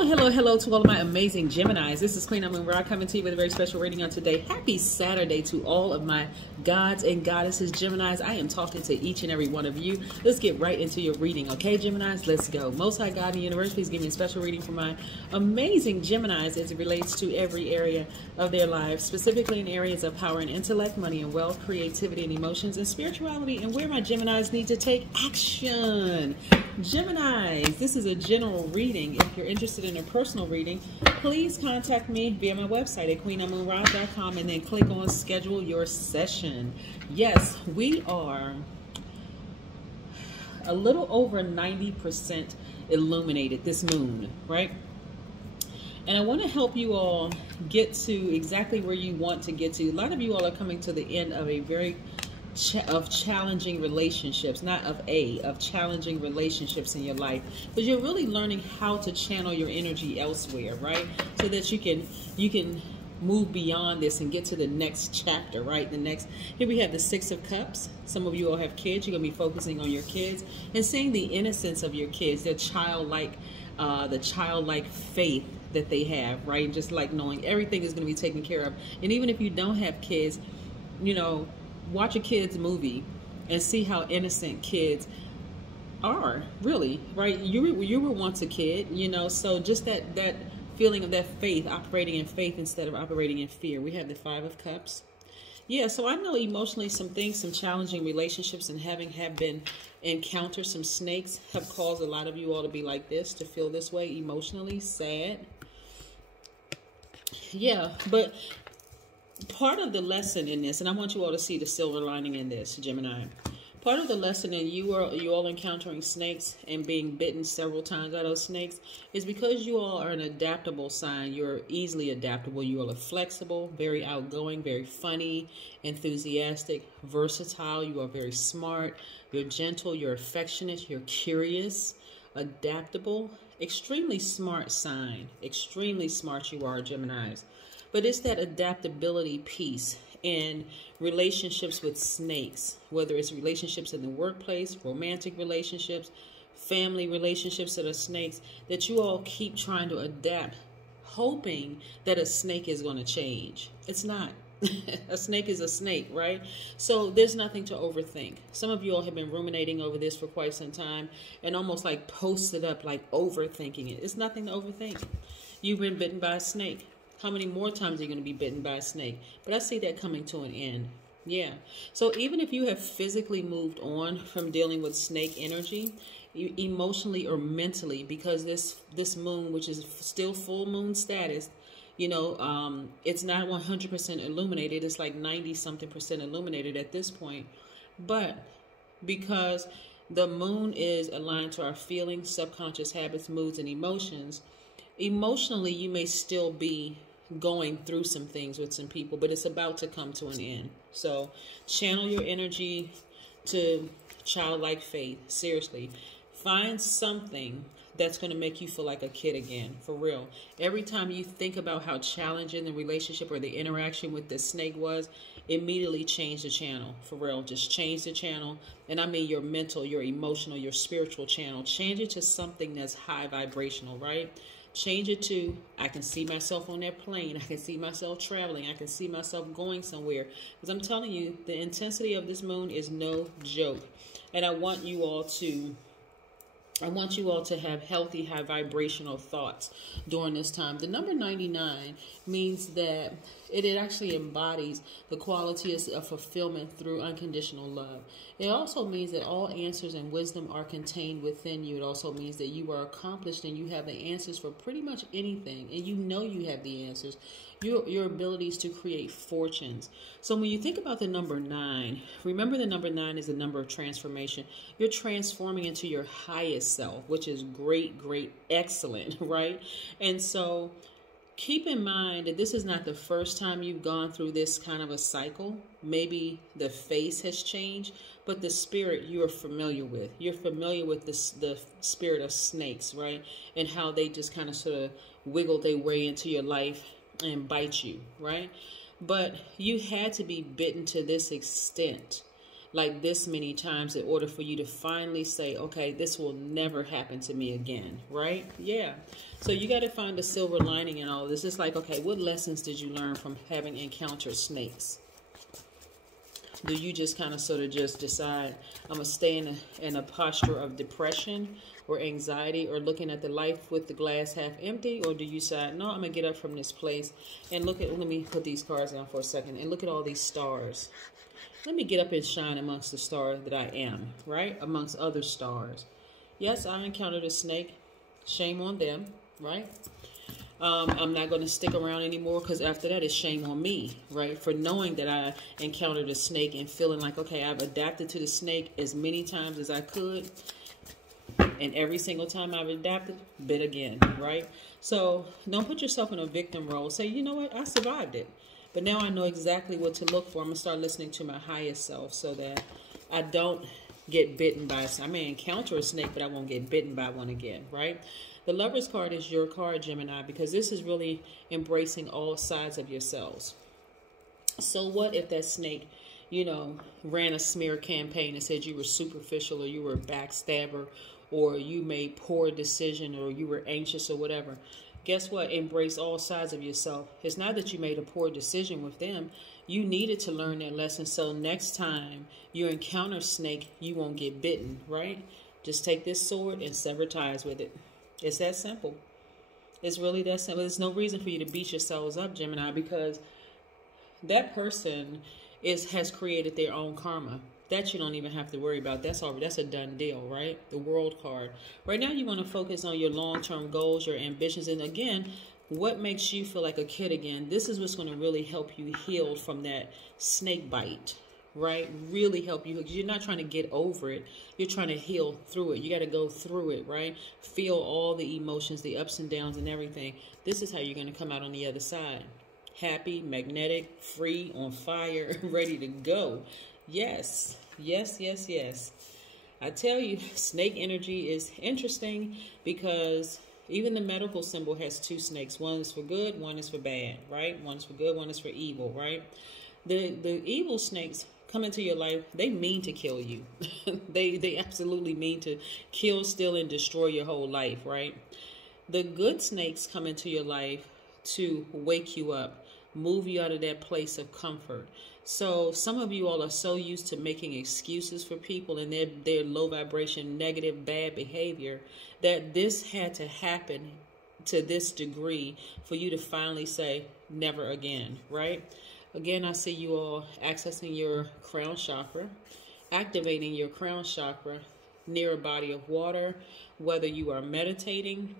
Hello to all of my amazing Geminis. This is Queen Amun Ra coming to you with a very special reading on today. Happy Saturday to all of my gods and goddesses Geminis. I am talking to each and every one of you. Let's get right into your reading, okay, Geminis? Let's go. Most High God in the universe, please give me a special reading for my amazing Geminis as it relates to every area of their lives, specifically in areas of power and intellect, money and wealth, creativity and emotions, and spirituality, and where my Geminis need to take action. Geminis, this is a general reading. If you're interested in a personal reading, please contact me via my website at queenamunra.com and then click on schedule your session. Yes, we are a little over 90% illuminated this moon, right? And I want to help you all get to exactly where you want to get to. A lot of you all are coming to the end of a very challenging relationships, of challenging relationships in your life, but you're really learning how to channel your energy elsewhere, right? So that you can move beyond this and get to the next chapter, right? Here we have the Six of Cups. Some of you all have kids. You're gonna be focusing on your kids and seeing the innocence of your kids, their childlike faith that they have, right? Just like knowing everything is going to be taken care of. And even if you don't have kids, you know, watch a kid's movie and see how innocent kids are, really, right? You were once a kid, you know, so just that feeling of that faith, operating in faith instead of operating in fear. We have the Five of Cups. Yeah, so I know emotionally some challenging relationships and encounter some snakes have caused a lot of you all to be like this, to feel this way emotionally, sad. Yeah, but part of the lesson in this, and I want you all to see the silver lining in this, Gemini. Part of the lesson in you all encountering snakes and being bitten several times by those snakes is because you all are an adaptable sign. You're easily adaptable. You all are flexible, very outgoing, very funny, enthusiastic, versatile. You are very smart. You're gentle. You're affectionate. You're curious, adaptable, extremely smart sign. Extremely smart you are, Geminis. But it's that adaptability piece in relationships with snakes, whether it's relationships in the workplace, romantic relationships, family relationships that are snakes, that you all keep trying to adapt, hoping that a snake is going to change. It's not. A snake is a snake, right? So there's nothing to overthink. Some of you all have been ruminating over this for quite some time and almost like posted up, like overthinking it. It's nothing to overthink. You've been bitten by a snake. How many more times are you going to be bitten by a snake? But I see that coming to an end. Yeah. So even if you have physically moved on from dealing with snake energy, emotionally or mentally, because this moon, which is still full moon status, you know, it's not 100% illuminated. It's like 90-something% illuminated at this point. But because the moon is aligned to our feelings, subconscious habits, moods, and emotions, emotionally you may still be going through some things with some people, but it's about to come to an end. So channel your energy to childlike faith. Seriously, find something that's going to make you feel like a kid again, for real. Every time you think about how challenging the relationship or the interaction with the snake was, immediately change the channel, for real. Just change the channel. And I mean your mental, your emotional, your spiritual channel. Change it to something that's high vibrational, right? Change it to, I can see myself on that plane. I can see myself traveling. I can see myself going somewhere. Because I'm telling you, the intensity of this moon is no joke. And I want you all to have healthy, high vibrational thoughts during this time. The number 99 means that it actually embodies the quality of fulfillment through unconditional love. It also means that all answers and wisdom are contained within you. It also means that you are accomplished and you have the answers for pretty much anything. And you know you have the answers. Your abilities to create fortunes. So when you think about the number 9, remember the number 9 is the number of transformation. You're transforming into your highest self, which is great, great, excellent, right? And so keep in mind that this is not the first time you've gone through this kind of a cycle. Maybe the face has changed, but the spirit you are familiar with. You're familiar with the spirit of snakes, right? And how they just kind of sort of wiggle their way into your life and bite you, right? But you had to be bitten to this extent like this many times in order for you to finally say, okay, this will never happen to me again, right? Yeah. So you got to find the silver lining in all this. It's like, okay, what lessons did you learn from having encountered snakes? Do you just kind of sort of just decide, I'm going to stay in a posture of depression or anxiety or looking at the life with the glass half empty? Or do you decide, no, I'm going to get up from this place and look at, let me put these cards down for a second and look at all these stars. Let me get up and shine amongst the stars that I am, right? Amongst other stars. Yes, I encountered a snake. Shame on them, right? I'm not going to stick around anymore because after that, it's shame on me, right? For knowing that I encountered a snake and feeling like, okay, I've adapted to the snake as many times as I could. And every single time I've adapted, bit again, right? So don't put yourself in a victim role. Say, you know what? I survived it. But now I know exactly what to look for. I'm going to start listening to my highest self so that I don't get bitten by a snake. I may encounter a snake, but I won't get bitten by one again, right? The Lover's card is your card, Gemini, because this is really embracing all sides of yourselves. So what if that snake, you know, ran a smear campaign and said you were superficial or you were a backstabber or you made poor decision or you were anxious or whatever? Guess what? Embrace all sides of yourself. It's not that you made a poor decision with them. You needed to learn that lesson so next time you encounter a snake, you won't get bitten, right? Just take this sword and sever ties with it. It's that simple. It's really that simple. There's no reason for you to beat yourselves up, Gemini, because that person has created their own karma. That you don't even have to worry about. That's already, that's a done deal, right? The World card. Right now, you want to focus on your long-term goals, your ambitions, and again, what makes you feel like a kid again. This is what's going to really help you heal from that snake bite, right? Really help you, because you're not trying to get over it. You're trying to heal through it. You got to go through it, right? Feel all the emotions, the ups and downs and everything. This is how you're going to come out on the other side. Happy, magnetic, free, on fire, ready to go. Yes, yes, yes, yes. I tell you, snake energy is interesting because even the medical symbol has two snakes. One is for good, one is for bad, right? One is for good, one is for evil, right? The evil snakes come into your life, they mean to kill you. they absolutely mean to kill, steal, and destroy your whole life, right? The good snakes come into your life to wake you up, move you out of that place of comfort. So some of you all are so used to making excuses for people and their low vibration, negative, bad behavior, that this had to happen to this degree for you to finally say, never again, right? Again, I see you all accessing your crown chakra, activating your crown chakra near a body of water, whether you are meditating,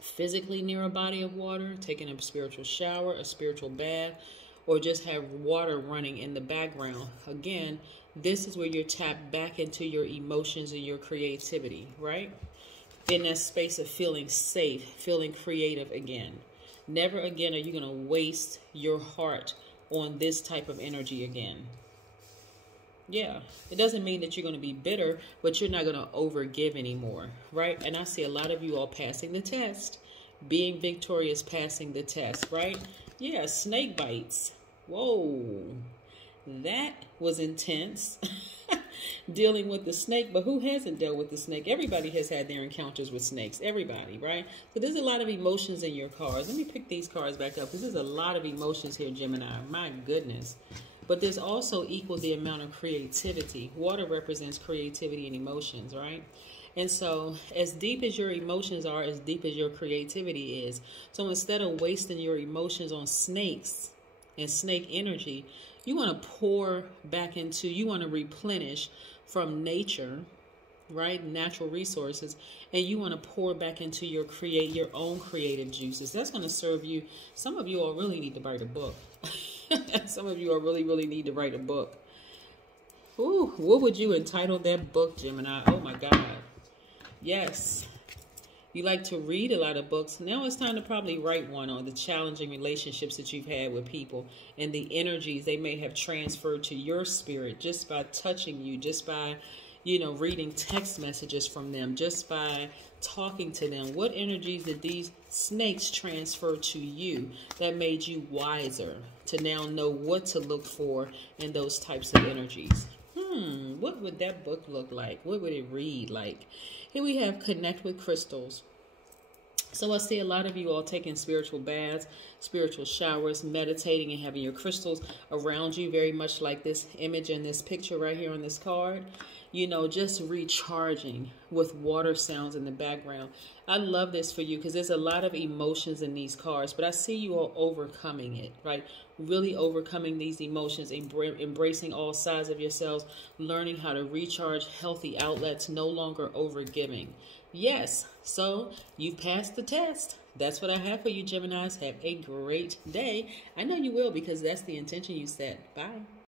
physically near a body of water, taking a spiritual shower, a spiritual bath, or just have water running in the background. Again, this is where you're tapped back into your emotions and your creativity, right? In that space of feeling safe, feeling creative again. Never again are you going to waste your heart on this type of energy again. Yeah, it doesn't mean that you're going to be bitter, but you're not going to overgive anymore, right? And I see a lot of you all passing the test, being victorious, passing the test, right? Yeah, snake bites. Whoa, that was intense. Dealing with the snake, but who hasn't dealt with the snake? Everybody has had their encounters with snakes. Everybody, right? So there's a lot of emotions in your cards. Let me pick these cards back up because there's a lot of emotions here, Gemini. My goodness. But there's also equal the amount of creativity. Water represents creativity and emotions, right? And so as deep as your emotions are, as deep as your creativity is. So instead of wasting your emotions on snakes and snake energy, you want to pour back into, you want to replenish from nature, right? Natural resources. And you want to pour back into your own creative juices. That's going to serve you. Some of you all really need to write a book. Some of you all really need to write a book. Ooh, what would you entitle that book, Gemini? Oh my God. Yes. You like to read a lot of books. Now it's time to probably write one on the challenging relationships that you've had with people and the energies they may have transferred to your spirit just by touching you, just by, you know, reading text messages from them, just by talking to them. What energies did these snakes transfer to you that made you wiser to now know what to look for in those types of energies? What would that book look like? What would it read like? Here we have Connect with Crystals. So I see a lot of you all taking spiritual baths, spiritual showers, meditating, and having your crystals around you, very much like this image in this picture right here on this card. You know, just recharging with water sounds in the background. I love this for you because there's a lot of emotions in these cards, but I see you all overcoming it, right? Really overcoming these emotions, embracing all sides of yourselves, learning how to recharge, healthy outlets, no longer overgiving. Yes, so you've passed the test. That's what I have for you, Geminis. Have a great day. I know you will because that's the intention you set. Bye.